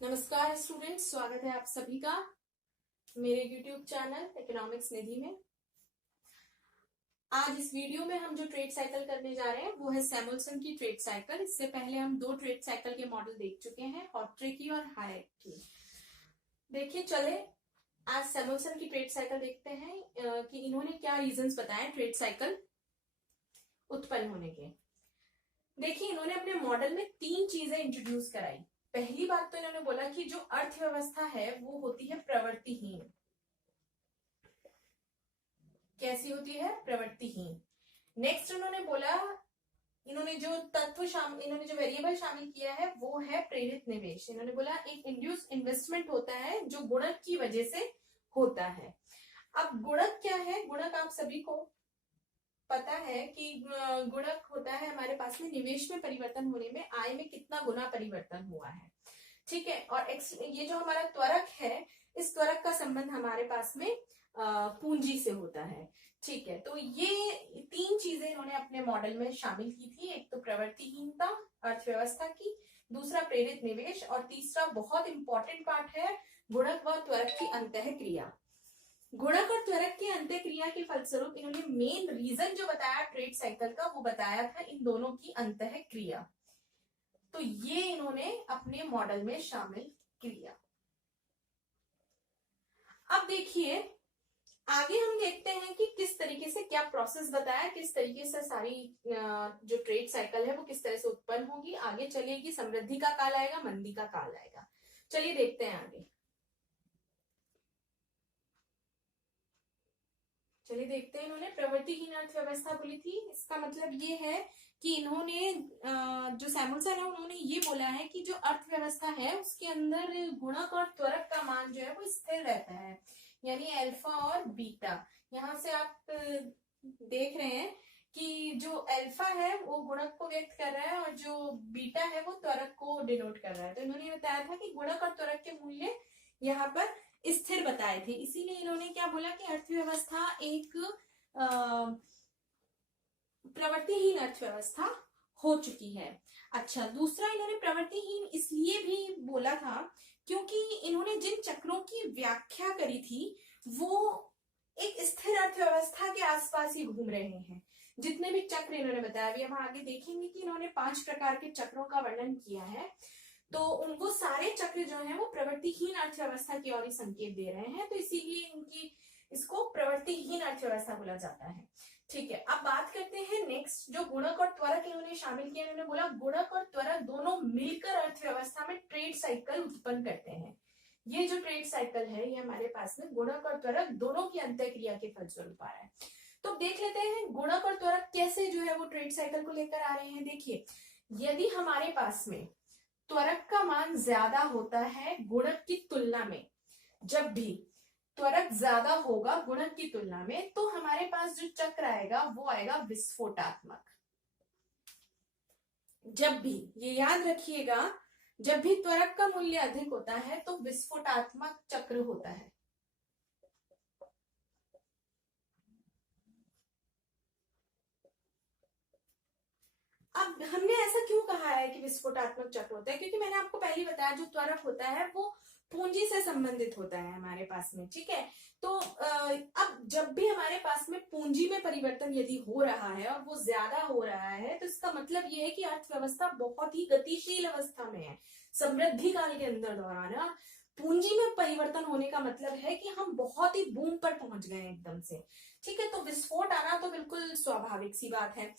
नमस्कार स्टूडेंट्स, स्वागत है आप सभी का मेरे YouTube चैनल इकोनॉमिक्स निधि में। आज इस वीडियो में हम जो ट्रेड साइकिल करने जा रहे हैं वो है सैमुअल्सन की ट्रेड साइकिल। इससे पहले हम दो ट्रेड साइकिल के मॉडल देख चुके हैं, हॉटरे की और हायेक की। देखिए चले आज सैमुअल्सन की ट्रेड साइकिल देखते हैं कि इन्होंने क्या रीजंस बताए ट्रेड साइकिल उत्पन्न होने के। देखिए इन्होंने अपने मॉडल में तीन चीजें इंट्रोड्यूस कराई। पहली बात तो इन्होंने बोला कि जो अर्थव्यवस्था है वो होती है प्रवृत्तिहीन। कैसी होती है? प्रवृत्तिहीन। नेक्स्ट उन्होंने बोला, इन्होंने जो वेरिएबल शामिल किया है वो है प्रेरित निवेश। इन्होंने बोला एक इंड्यूस इन्वेस्टमेंट होता है जो गुणक की वजह से होता है। अब गुणक क्या है? गुणक आप सभी को पता है कि गुणक होता है हमारे पास में निवेश में परिवर्तन होने में आय में कितना गुना परिवर्तन हुआ है, ठीक है। और ये जो हमारा त्वरक है, इस त्वरक का संबंध हमारे पास में पूंजी से होता है, ठीक है। तो ये तीन चीजें इन्होंने अपने मॉडल में शामिल की थी। एक तो प्रवृत्तिहीनता अर्थव्यवस्था की, दूसरा प्रेरित निवेश और तीसरा बहुत इंपॉर्टेंट पार्ट है गुणक व त्वरक की अंतःक्रिया। गुणक और त्वरक की अंतःक्रिया के फलस्वरूप इन्होंने मेन रीजन जो बताया ट्रेड साइकिल का, वो बताया था इन दोनों की अंतःक्रिया। तो ये इन्होंने अपने मॉडल में शामिल किया। अब देखिए आगे हम देखते हैं कि किस तरीके से क्या प्रोसेस बताया, किस तरीके से सारी जो ट्रेड साइकिल है वो किस तरह से उत्पन्न होगी, आगे चलेगी। समृद्धि का काल आएगा, मंदी का काल आएगा। चलिए देखते हैं आगे। चलिए देखते हैं। इन्होंने प्रवृत्तिहीन अर्थव्यवस्था बोली थी। इसका मतलब ये है कि इन्होंने जो सैमुअल्सन है उन्होंने ये बोला है कि जो अर्थव्यवस्था है उसके अंदर गुणक और त्वरक का मान जो है वो स्थिर रहता है, यानी अल्फा और बीटा। यहाँ से आप देख रहे हैं कि जो अल्फा है वो गुणक को व्यक्त कर रहा है और जो बीटा है वो त्वरक को डिनोट कर रहा है। तो इन्होंने बताया था कि गुणक और त्वरक के मूल्य यहाँ पर स्थिर बताए थे। इसीलिए इन्होंने क्या बोला कि अर्थव्यवस्था एक प्रवृत्तिहीन अर्थव्यवस्था हो चुकी है। अच्छा, दूसरा इन्होंने प्रवृत्तिहीन इसलिए भी बोला था क्योंकि इन्होंने जिन चक्रों की व्याख्या करी थी वो एक स्थिर अर्थव्यवस्था के आसपास ही घूम रहे हैं। जितने भी चक्र इन्होंने बताया, अभी हम आगे देखेंगे कि इन्होंने 5 प्रकार के चक्रों का वर्णन किया है। तो उनको सारे चक्र जो है वो प्रवृत्तिहीन अर्थव्यवस्था की ओर ही संकेत दे रहे हैं। तो इसीलिए इसको प्रवृत्तिहीन अर्थव्यवस्था बोला जाता है, ठीक है। अब बात करते हैं नेक्स्ट, जो गुणक और त्वरक इन्होंने शामिल किया। इन्होंने बोला गुणक और त्वरक दोनों मिलकर अर्थव्यवस्था में ट्रेड साइकिल उत्पन्न करते हैं। ये जो ट्रेड साइकिल है ये हमारे पास में गुणक और त्वरक दोनों की अंतःक्रिया के फलस्वरूप आ रहा है। तो देख लेते हैं गुणक और त्वरक कैसे जो है वो ट्रेड साइकिल को लेकर आ रहे हैं। देखिए यदि हमारे पास में त्वरक का मान ज्यादा होता है गुणक की तुलना में, जब भी त्वरक ज्यादा होगा गुणक की तुलना में, तो हमारे पास जो चक्र आएगा वो आएगा विस्फोटात्मक। जब भी, ये याद रखिएगा, जब भी त्वरक का मूल्य अधिक होता है तो विस्फोटात्मक चक्र होता है। अब हमने ऐसा क्यों कहा है कि विस्फोटात्मक चक्र होता है? क्योंकि मैंने आपको पहले बताया जो त्वरक होता है वो पूंजी से संबंधित होता है हमारे पास में, ठीक है। तो अब जब भी हमारे पास में पूंजी में परिवर्तन यदि हो रहा है और वो ज्यादा हो रहा है तो इसका मतलब ये है कि अर्थव्यवस्था बहुत ही गतिशील अवस्था में है, समृद्धि काल के अंदर दौरान। और पूंजी में परिवर्तन होने का मतलब है कि हम बहुत ही बूम पर पहुंच गए एकदम से, ठीक है। तो विस्फोट आना तो बिल्कुल स्वाभाविक सी बात है।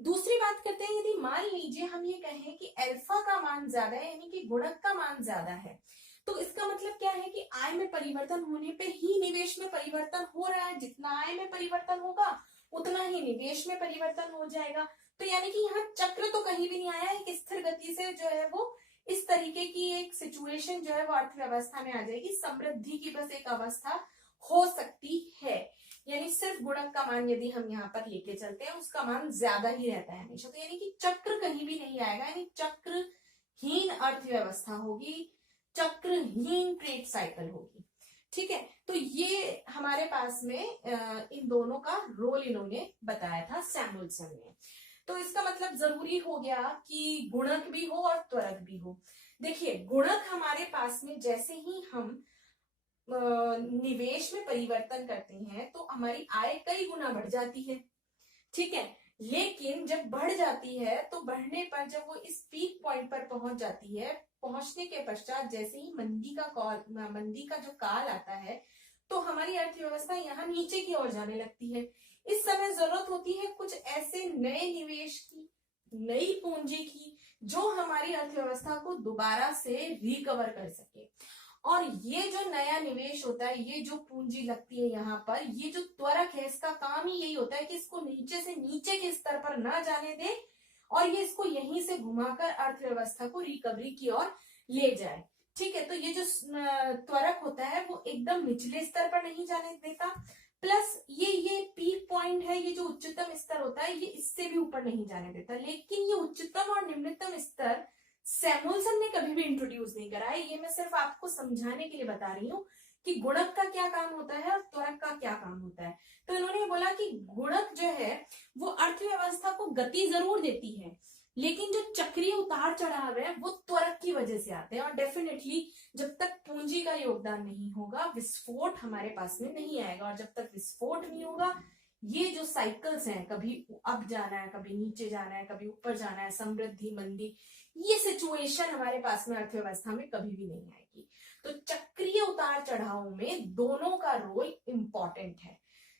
दूसरी बात करते हैं, यदि मान लीजिए हम ये कहें कि अल्फा का मान ज्यादा है, यानी कि गुणक का मान ज्यादा है, तो इसका मतलब क्या है कि आय में परिवर्तन होने पे ही निवेश में परिवर्तन हो रहा है। जितना आय में परिवर्तन होगा उतना ही निवेश में परिवर्तन हो जाएगा। तो यानी कि यहाँ चक्र तो कहीं भी नहीं आया, एक स्थिर गति से जो है वो इस तरीके की एक सिचुएशन जो है वो अर्थव्यवस्था में आ जाएगी। समृद्धि की बस एक अवस्था हो सकती है, यानी सिर्फ गुणक का मान यदि हम यहाँ पर लेके चलते हैं उसका मान ज्यादा ही रहता है हमेशा। तो यानी कि चक्र कहीं भी नहीं आएगा, यानी चक्रहीन अर्थव्यवस्था होगी, चक्रहीन ट्रेड साइकिल होगी, ठीक है। तो ये हमारे पास में इन दोनों का रोल इन्होंने बताया था सैमुअल्सन ने। तो इसका मतलब जरूरी हो गया कि गुणक भी हो और त्वरक भी हो। देखिए, गुणक हमारे पास में जैसे ही हम निवेश में परिवर्तन करते हैं तो हमारी आय कई गुना बढ़ जाती है, ठीक है। लेकिन जब बढ़ जाती है तो बढ़ने पर जब वो इस पीक पॉइंट पर पहुंच जाती है, पहुंचने के पश्चात जैसे ही मंदी का जो काल आता है तो हमारी अर्थव्यवस्था यहाँ नीचे की ओर जाने लगती है। इस समय जरूरत होती है कुछ ऐसे नए निवेश की, नई पूंजी की, जो हमारी अर्थव्यवस्था को दोबारा से रिकवर कर सके। और ये जो नया निवेश होता है, ये जो पूंजी लगती है यहाँ पर, ये जो त्वरक है, इसका काम ही यही होता है कि इसको नीचे से नीचे के स्तर पर ना जाने दे और ये इसको यहीं से घुमाकर अर्थव्यवस्था को रिकवरी की ओर ले जाए, ठीक है। तो ये जो त्वरक होता है वो एकदम निचले स्तर पर नहीं जाने देता, प्लस ये पीक पॉइंट है, ये जो उच्चतम स्तर होता है, ये इससे भी ऊपर नहीं जाने देता। लेकिन ये उच्चतम और निम्नतम स्तर सैमुअल्सन ने कभी भी इंट्रोड्यूस नहीं करा है। ये मैं सिर्फ आपको समझाने के लिए बता रही हूँ कि गुणक का क्या काम होता है और त्वरक का क्या काम होता है। तो इन्होंने बोला कि गुणक जो है वो अर्थव्यवस्था को गति जरूर देती है, लेकिन जो चक्रीय उतार चढ़ाव है वो त्वरक की वजह से आते हैं। और डेफिनेटली जब तक पूंजी का योगदान नहीं होगा, विस्फोट हमारे पास में नहीं आएगा। और जब तक विस्फोट नहीं होगा, ये जो साइकिल्स हैं, कभी अप जाना है, कभी नीचे जाना है, कभी ऊपर जाना है, समृद्धि मंदी, ये सिचुएशन हमारे पास में अर्थव्यवस्था में कभी भी नहीं आएगी। तो चक्रीय उतार चढ़ाव में दोनों का रोल इंपॉर्टेंट है।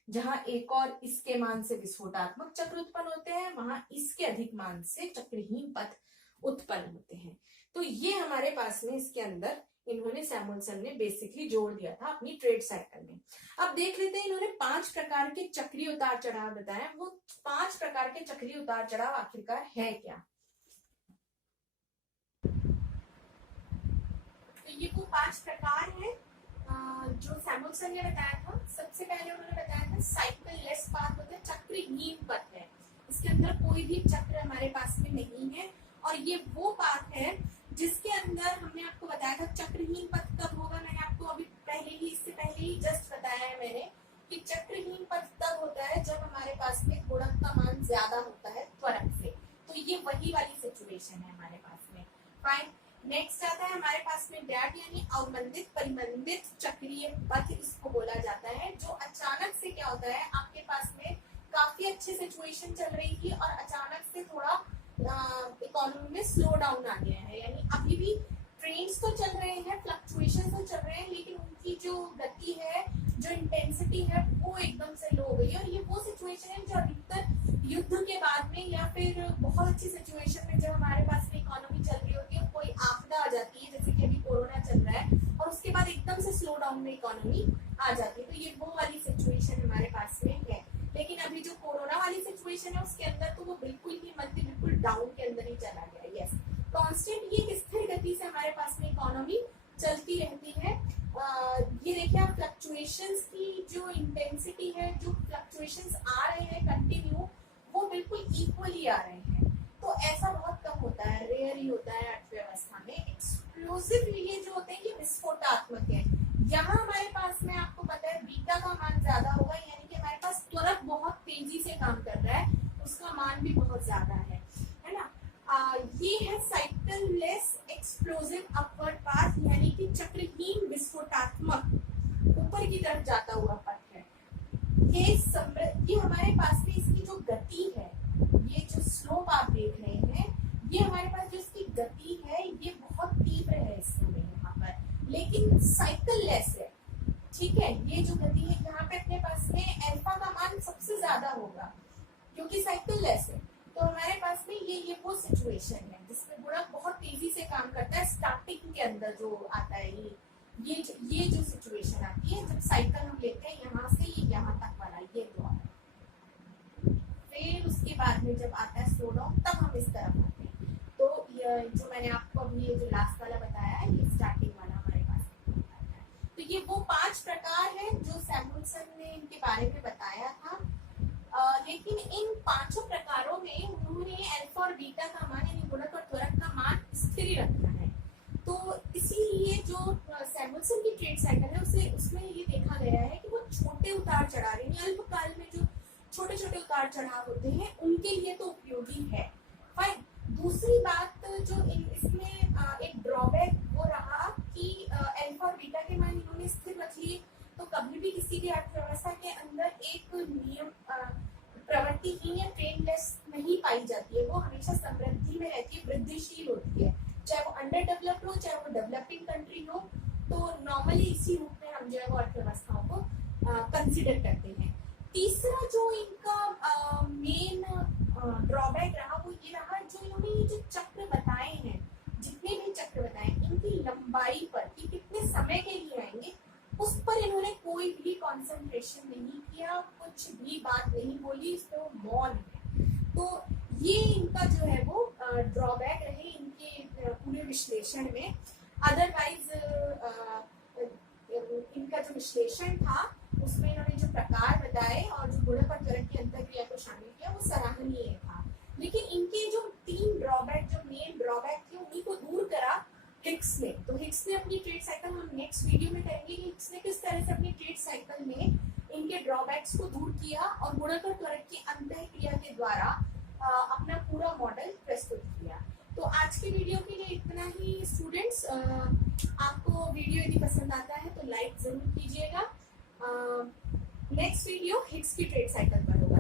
जहां एक और इसके मान से विस्फोटात्मक चक्र उत्पन्न होते हैं, वहां इसके अधिक मान से चक्रहीन पथ उत्पन्न होते हैं। तो ये हमारे पास में इसके अंदर इन्होंने सैमुअल्सन ने बेसिकली जोड़ दिया था अपनी ट्रेड साइकिल में। अब देख लेते हैं इन्होंने 5 प्रकार के चक्रीय उतार चढ़ाव बताए। वो 5 प्रकार के चक्रीय उतार चढ़ाव आखिरकार है क्या? तो ये वो 5 प्रकार हैं जो सैमुअल्सन ने बताया था। सबसे पहले उन्होंने बताया था साइकिल लेस पाथ होता है, चक्रहीन पथ है। इसके अंदर कोई भी चक्र हमारे पास में नहीं है। और ये वो पाथ है जिसके अंदर हमने आपको बताया था चक्रहीन पथ तब होगा। मैंने आपको अभी इससे पहले ही जस्ट बताया है मैंने कि चक्रहीन पथ तब होता है जब हमारे पास में गुणक का मान ज्यादा होता है त्वरक से। तो ये वही वाली सिचुएशन है हमारे पास में। फाइन। नेक्स्ट आता है हमारे पास में डैट यानी अवमंदित परिमंदित चक्रीय पथ इसको बोला जाता है। जो अचानक से क्या होता है, आपके पास में काफी अच्छी सिचुएशन चल रही थी और अचानक से थोड़ा इकोनॉमी में स्लो डाउन आ गया है। यानी अभी भी ट्रेंड्स तो चल रहे हैं, फ्लक्चुएशन तो चल रहे हैं, लेकिन उनकी जो गति है, जो इंटेंसिटी है, वो एकदम से लो हो गई है। और ये वो सिचुएशन है जो अधिकतर युद्ध के बाद में या फिर बहुत अच्छी सिचुएशन में जब हमारे पास में इकोनॉमी चल रही होती है, कोई आपदा आ जाती है, जैसे कि अभी कोरोना चल रहा है, और उसके बाद एकदम से स्लो डाउन में इकोनॉमी आ जाती है। तो ये वो वाली सिचुएशन हमारे पास में है। लेकिन अभी जो कोरोना वाली सिचुएशन है उसके अंदर तो वो बिल्कुल ही मंदी बिल्कुल डाउन के अंदर ही चला गया। यस, कांस्टेंट ये स्थिर गति से हमारे पास में इकोनॉमी चलती रहती है। ये देखिए आप, फ्लक्चुएशंस की जो इंटेंसिटी है, जो फ्लक्चुएशंस आ रहे हैं कंटिन्यू, वो बिल्कुल इक्वली आ रहे हैं। तो ऐसा बहुत कम होता है, रेयर ही होता है अर्थव्यवस्था में। एक्सप्लोसिव ये जो होते हैं ये विस्फोटात्मक है। यहाँ हमारे पास में आपको पता है बीटा का मान ज्यादा होगा, यानी कि हमारे पास त्वरक बहुत तेजी से काम कर रहा है, उसका मान भी बहुत ज्यादा है ना। ये है cycle less explosive upward path, यानी कि चक्रहीन विस्फोटात्मक ऊपर की तरफ जाता हुआ पथ है। ये हमारे पास में इसकी जो गति है, ये जो स्लोप आप देख रहे हैं, ये हमारे पास जो इसकी गति है ये बहुत तीव्र है इस समय यहाँ पर, लेकिन साइकिल लेस है। ठीक है, ये जो गति है यहाँ पे अपने पास में अल्फा का मान सबसे ज्यादा होगा क्योंकि साइकिल लेस है। तो हमारे पास में ये वो सिचुएशन है जिसमें गुणक बहुत तेजी से काम करता है। स्टार्टिंग के अंदर जो आता है ये जो सिचुएशन आती है जब साइकिल हम लेते हैं यहाँ से ये यहाँ तक वाला, ये जो आता है, फिर उसके बाद में जब आता है स्लो डाउन तब हम इस तरफ आते हैं। तो ये जो मैंने आपको अभी ये जो लास्ट वाला बताया है, ये स्टार्टिंग वाला हमारे पास आता है। तो ये वो 5 प्रकार है जो सैमुअल्सन ने इनके बारे में बताया था। लेकिन इन 5 प्रकारों में उन्होंने अल्फा और बीटा का मान यानी गुणक और त्वरक का मान स्थिर रखना है। तो इसीलिए जो सैमुअल्सन की ट्रेड साइकिल है उसमें ये देखा गया है कि वो छोटे उतार चढ़ाव यानी अल्पकाल में जो छोटे छोटे उतार चढ़ाव होते हैं उनके लिए तो उपयोगी है। फाइन। दूसरी बात जो इसमें एक ड्रॉबैक वो रहा कि अल्फा और बीटा के मान इन्होंने स्थिर रख लिए, तो कभी भी किसी भी अर्थव्यवस्था के अंदर एक नियम प्रवृत्तिहीन या ट्रेंडलेस नहीं पाई जाती है, वो हमेशा समृद्धि में रहती है, वृद्धिशील होती है, चाहे वो अंडर डेवलप्ड हो चाहे वो डेवलपिंग कंट्री हो। तो नॉर्मली इसी रूप में हम जो है वो अर्थव्यवस्थाओं को कंसिडर करते हैं। तीसरा जो इनका मेन ड्रॉबैक रहा वो ये रहा, जो इन्होंने ये जो चक्र बताए हैं, जितने भी चक्र बताए, इनकी लंबाई पर कि कितने समय के लिए आएंगे उस पर इन्होंने कोई भी कंसंट्रेशन नहीं किया, कुछ भी बात नहीं बोली, इस पर वो मौन है। तो ये इनका जो है वो ड्रॉबैक रहे इनके पूरे विश्लेषण में। अदरवाइज इनका जो विश्लेषण था उसमें इन्होंने जो प्रकार बताए और जो गुणक और त्वरक की अंतःक्रिया को शामिल किया वो सराहनीय था। लेकिन इनके जो 3 ड्रॉबैक, जो मेन ड्रॉबैक थे, उन्हीं को दूर करा हिग्स ने। तो हिग्स ने अपनी ट्रेड साइकिल, हम नेक्स्ट वीडियो में करेंगे कि हिग्स ने किस तरह से अपनी ट्रेड साइकिल में इनके ड्रॉबैक्स को दूर किया और गुणक और त्वरक की अंतःक्रिया के द्वारा अपना पूरा मॉडल प्रस्तुत किया। तो आज की वीडियो के लिए इतना ही स्टूडेंट्स। आपको वीडियो यदि पसंद आता है तो लाइक जरूर कीजिएगा। नेक्स्ट वीडियो हिग्स की ट्रेड साइकिल पर होगा।